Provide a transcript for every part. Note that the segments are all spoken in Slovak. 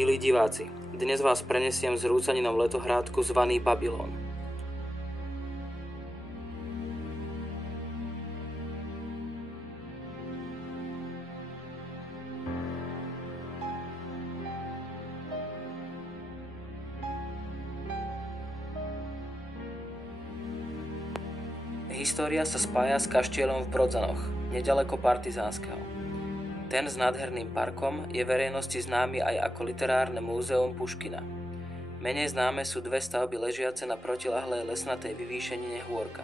Milí diváci, dnes vás prenesiem z rúcaninom letohrádku zvaný Babylon. História sa spája s kaštieľom v Brodzanoch, neďaleko Partizánskeho. Ten s nádherným parkom je verejnosti známy aj ako literárne múzeum Puškina. Menej známe sú dve stavby ležiace na protiľahlej lesnatej vyvýšenine Hôrka.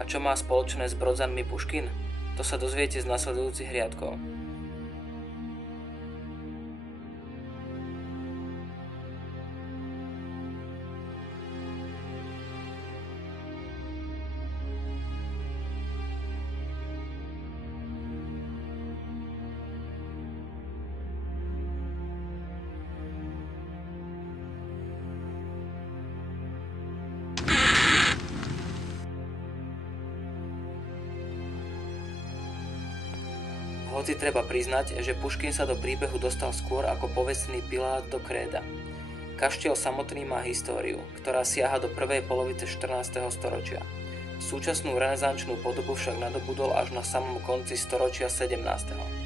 A čo má spoločné s Brodzanmi Puškin? To sa dozviete z nasledujúcich riadkov. Hoci treba priznať, že Puškin sa do príbehu dostal skôr ako povestný Pilát do Kréda. Kaštieľ samotný má históriu, ktorá siaha do prvej polovice 14. storočia. Súčasnú renesančnú podobu však nadobudol až na samom konci storočia 17.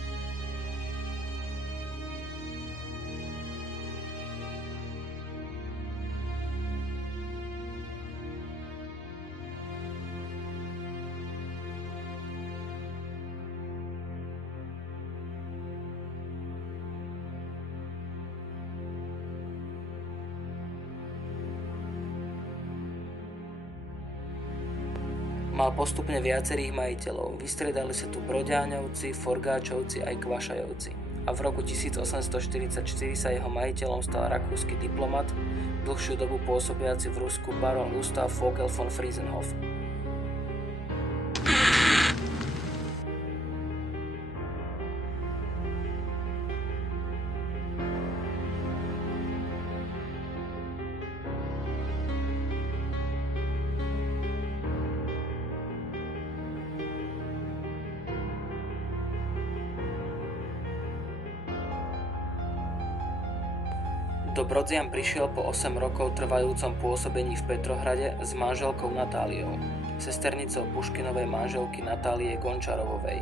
Mal postupne viacerých majiteľov, vystriedali sa tu Broďáňovci, Forgáčovci aj Kvašajovci. A v roku 1844 sa jeho majiteľom stal rakúsky diplomat, dlhšiu dobu pôsobiaci v Rusku baron Gustav Vogel von Friesenhof. Do Brodzian prišiel po 8 rokov trvajúcom pôsobení v Petrohrade s manželkou Natáliou, sesternicou Puškinovej manželky Natálie Gončarovovej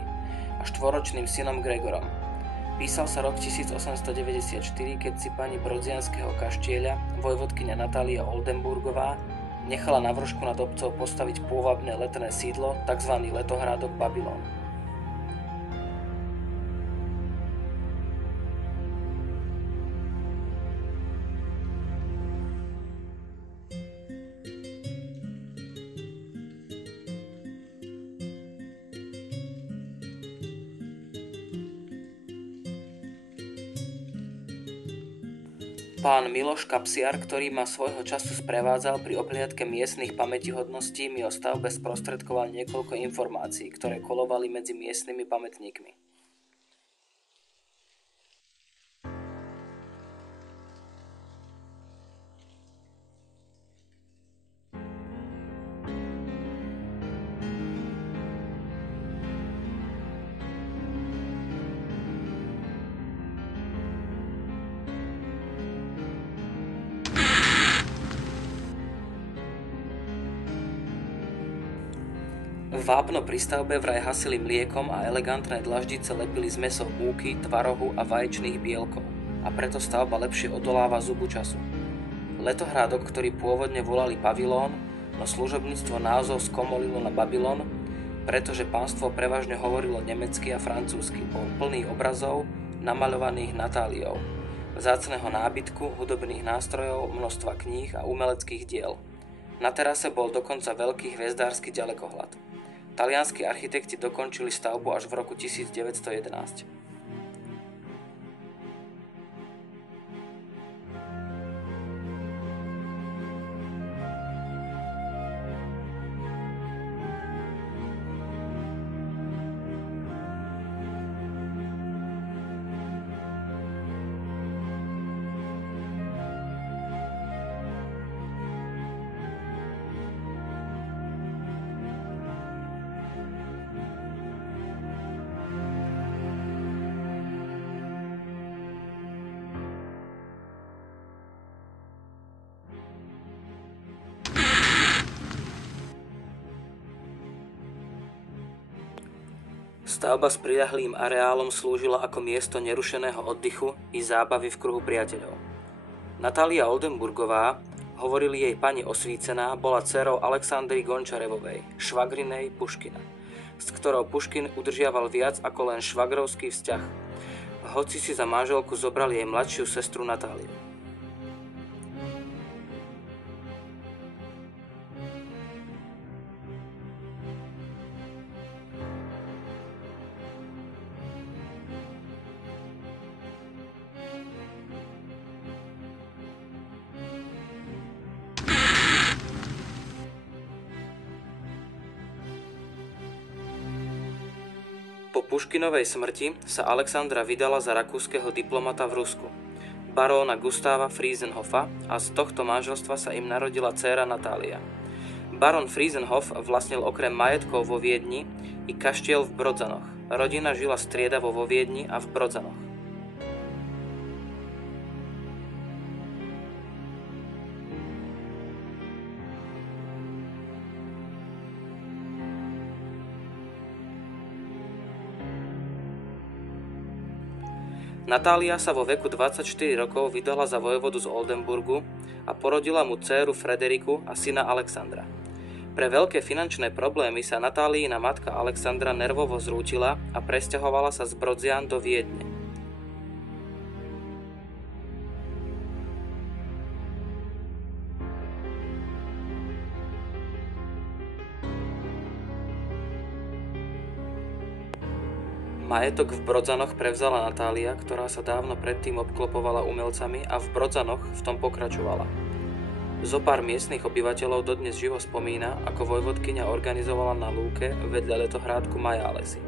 a štvoročným synom Gregorom. Písal sa rok 1894, keď si pani brodzianského kaštieľa, vojvodkyňa Natália Oldenburgová, nechala na vršku nad obcov postaviť pôvabné letné sídlo, tzv. Letohrádok Babylon. Pán Miloš Kapsiar, ktorý ma svojho času sprevádzal pri obhliadke miestnych pamätihodností, mi o stavbe sprostredkoval niekoľko informácií, ktoré kolovali medzi miestnymi pamätníkmi. Vápno pri stavbe vraj hasili mliekom a elegantné dlaždice lepili zmesou múky, tvarohu a vaječných bielkov a preto stavba lepšie odoláva zubu času. Letohrádok, ktorý pôvodne volali Pavilón, no služobníctvo názov skomolilo na Babylon, pretože pánstvo prevažne hovorilo nemecky a francúzsky, bol plný obrazov namaľovaných Natáliou, vzácneho nábytku, hudobných nástrojov, množstva kníh a umeleckých diel. Na terase bol dokonca veľký hviezdársky ďalekohľad. Talianski architekti dokončili stavbu až v roku 1911. Stavba s priľahlým areálom slúžila ako miesto nerušeného oddychu i zábavy v kruhu priateľov. Natália Oldenburgová, hovorili jej pani Osvícená, bola dcérou Alexandry Gončarevovej, švagrinej Puškina, s ktorou Puškin udržiaval viac ako len švagrovský vzťah, hoci si za manželku zobral jej mladšiu sestru Natáliu. Po Puškinovej smrti sa Alexandra vydala za rakúskeho diplomata v Rusku, baróna Gustáva Friesenhofa, a z tohto manželstva sa im narodila dcéra Natália. Barón Friesenhof vlastnil okrem majetkov vo Viedni i kaštiel v Brodzanoch. Rodina žila striedavo vo Viedni a v Brodzanoch. Natália sa vo veku 24 rokov vydala za vojvodu z Oldenburgu a porodila mu dcéru Frederiku a syna Alexandra. Pre veľké finančné problémy sa Natálíina matka Alexandra nervovo zrútila a presťahovala sa z Brodzian do Viedne. Majetok v Brodzanoch prevzala Natália, ktorá sa dávno predtým obklopovala umelcami a v Brodzanoch v tom pokračovala. Zopár miestnych obyvateľov dodnes živo spomína, ako vojvodkyňa organizovala na lúke vedľa letohrádku majálesy.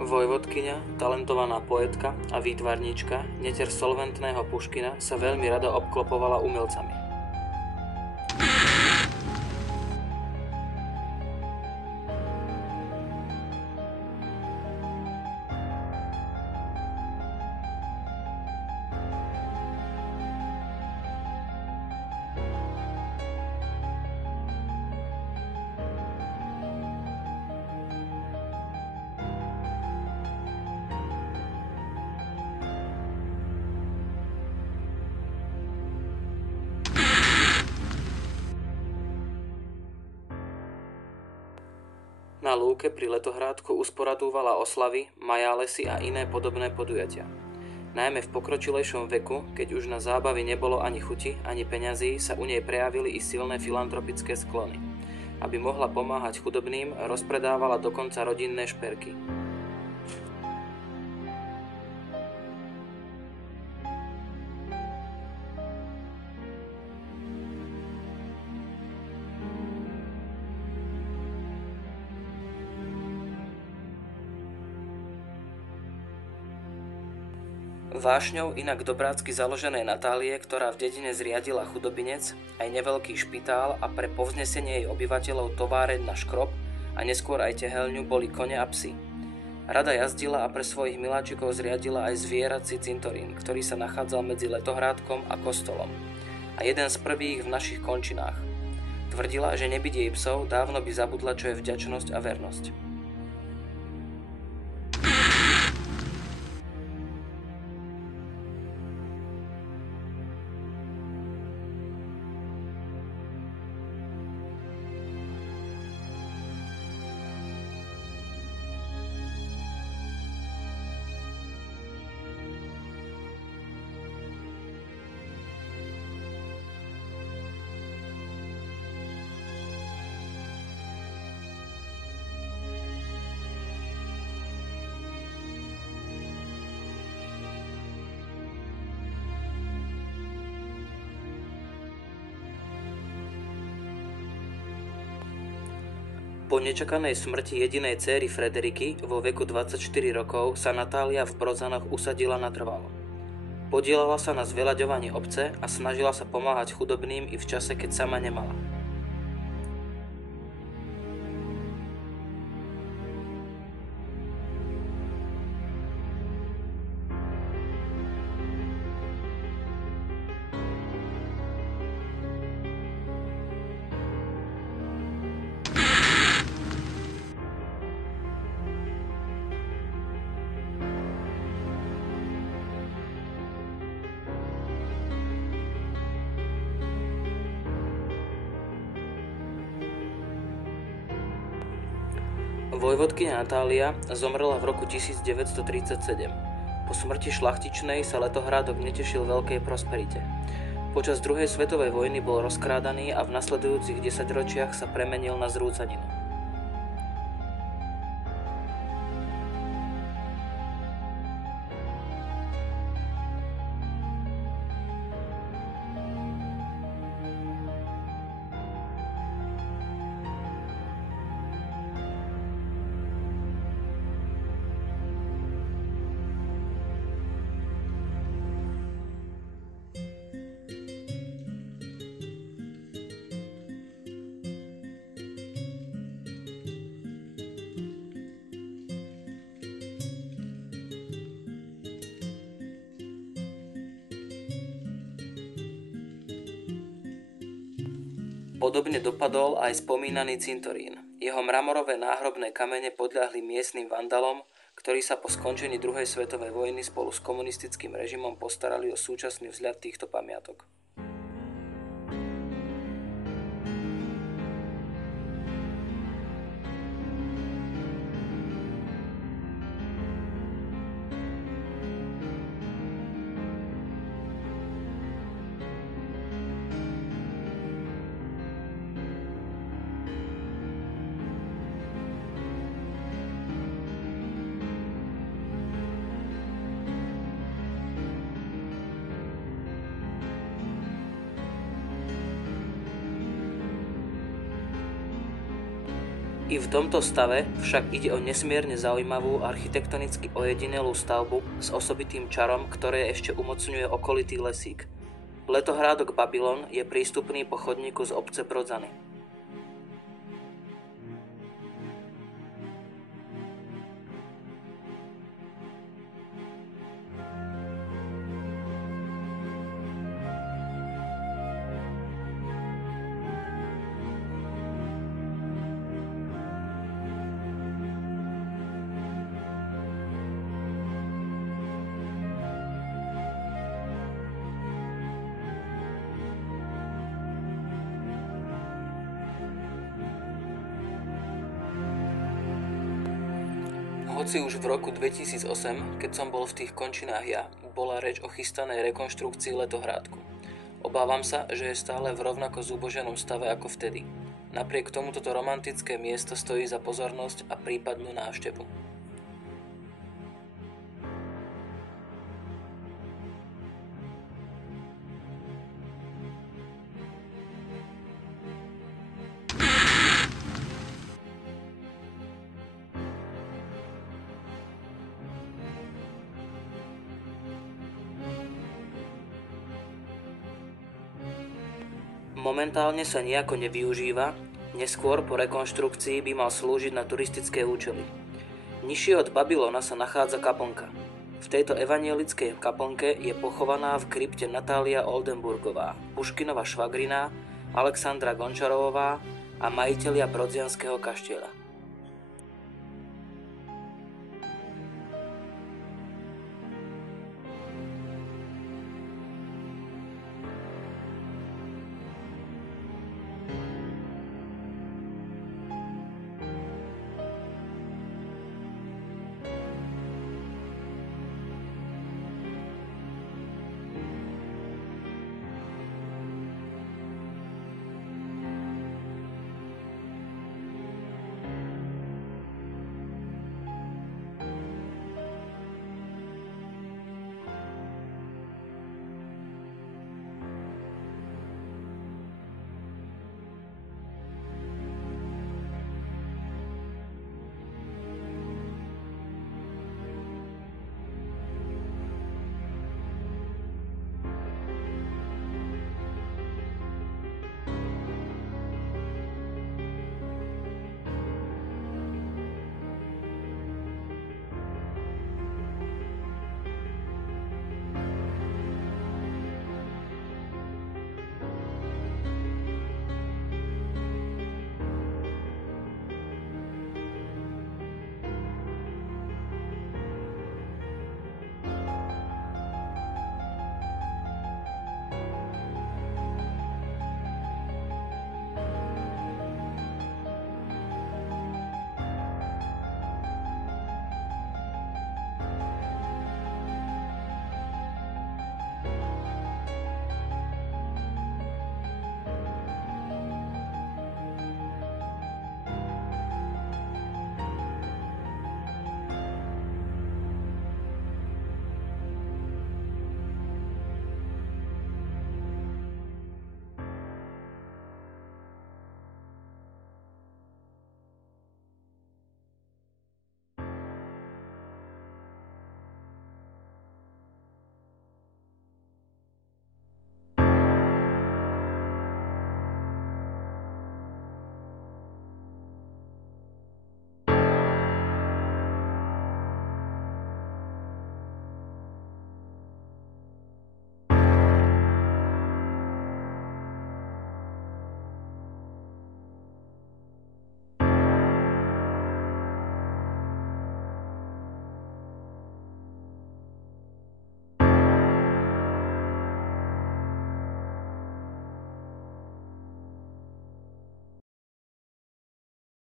Vojvodkyňa, talentovaná poetka a výtvarníčka, neter solventného Puškina, sa veľmi rada obklopovala umelcami. Na lúke pri letohrádku usporadúvala oslavy, majálesy a iné podobné podujatia. Najmä v pokročilejšom veku, keď už na zábavy nebolo ani chuti, ani peňazí, sa u nej prejavili i silné filantropické sklony. Aby mohla pomáhať chudobným, rozpredávala dokonca rodinné šperky. Vášňou inak dobrácky založenej Natálie, ktorá v dedine zriadila chudobinec, aj neveľký špitál a pre povznesenie jej obyvateľov továreň na škrob a neskôr aj tehelňu, boli kone a psi. Rada jazdila a pre svojich miláčikov zriadila aj zvierací cintorín, ktorý sa nachádzal medzi letohrádkom a kostolom a jeden z prvých v našich končinách. Tvrdila, že nebyť jej psov, dávno by zabudla, čo je vďačnosť a vernosť. Po nečakanej smrti jedinej céry Frederiky vo veku 24 rokov sa Natália v Brodzanoch usadila natrvalo. Podieľala sa na zveľaďovaní obce a snažila sa pomáhať chudobným i v čase, keď sama nemala. Vojvodkyňa Natália zomrela v roku 1937. Po smrti šlachtičnej sa Letohrádok netešil veľkej prosperite. Počas druhej svetovej vojny bol rozkrádaný a v nasledujúcich 10-ročiach sa premenil na zrúcaninu. Podobne dopadol aj spomínaný cintorín. Jeho mramorové náhrobné kamene podľahli miestnym vandalom, ktorí sa po skončení druhej svetovej vojny spolu s komunistickým režimom postarali o súčasný vzhľad týchto pamiatok. I v tomto stave však ide o nesmierne zaujímavú architektonicky ojedinelú stavbu s osobitým čarom, ktoré ešte umocňuje okolitý lesík. Letohrádok Babylon je prístupný po chodníku z obce Brodzany. Hoci už v roku 2008, keď som bol v tých končinách ja, bola reč o chystanej rekonštrukcii Letohrádku. Obávam sa, že je stále v rovnako zuboženom stave ako vtedy. Napriek tomu toto romantické miesto stojí za pozornosť a prípadnú návštevu. Momentálne sa nejako nevyužíva, neskôr po rekonštrukcii by mal slúžiť na turistické účely. Nižšie od Babylona sa nachádza kaplnka. V tejto evanielickej kaplnke je pochovaná v krypte Natália Oldenburgová, Puškinova švagrina, Alexandra Gončarovová a majitelia Brodzianského kaštieľa.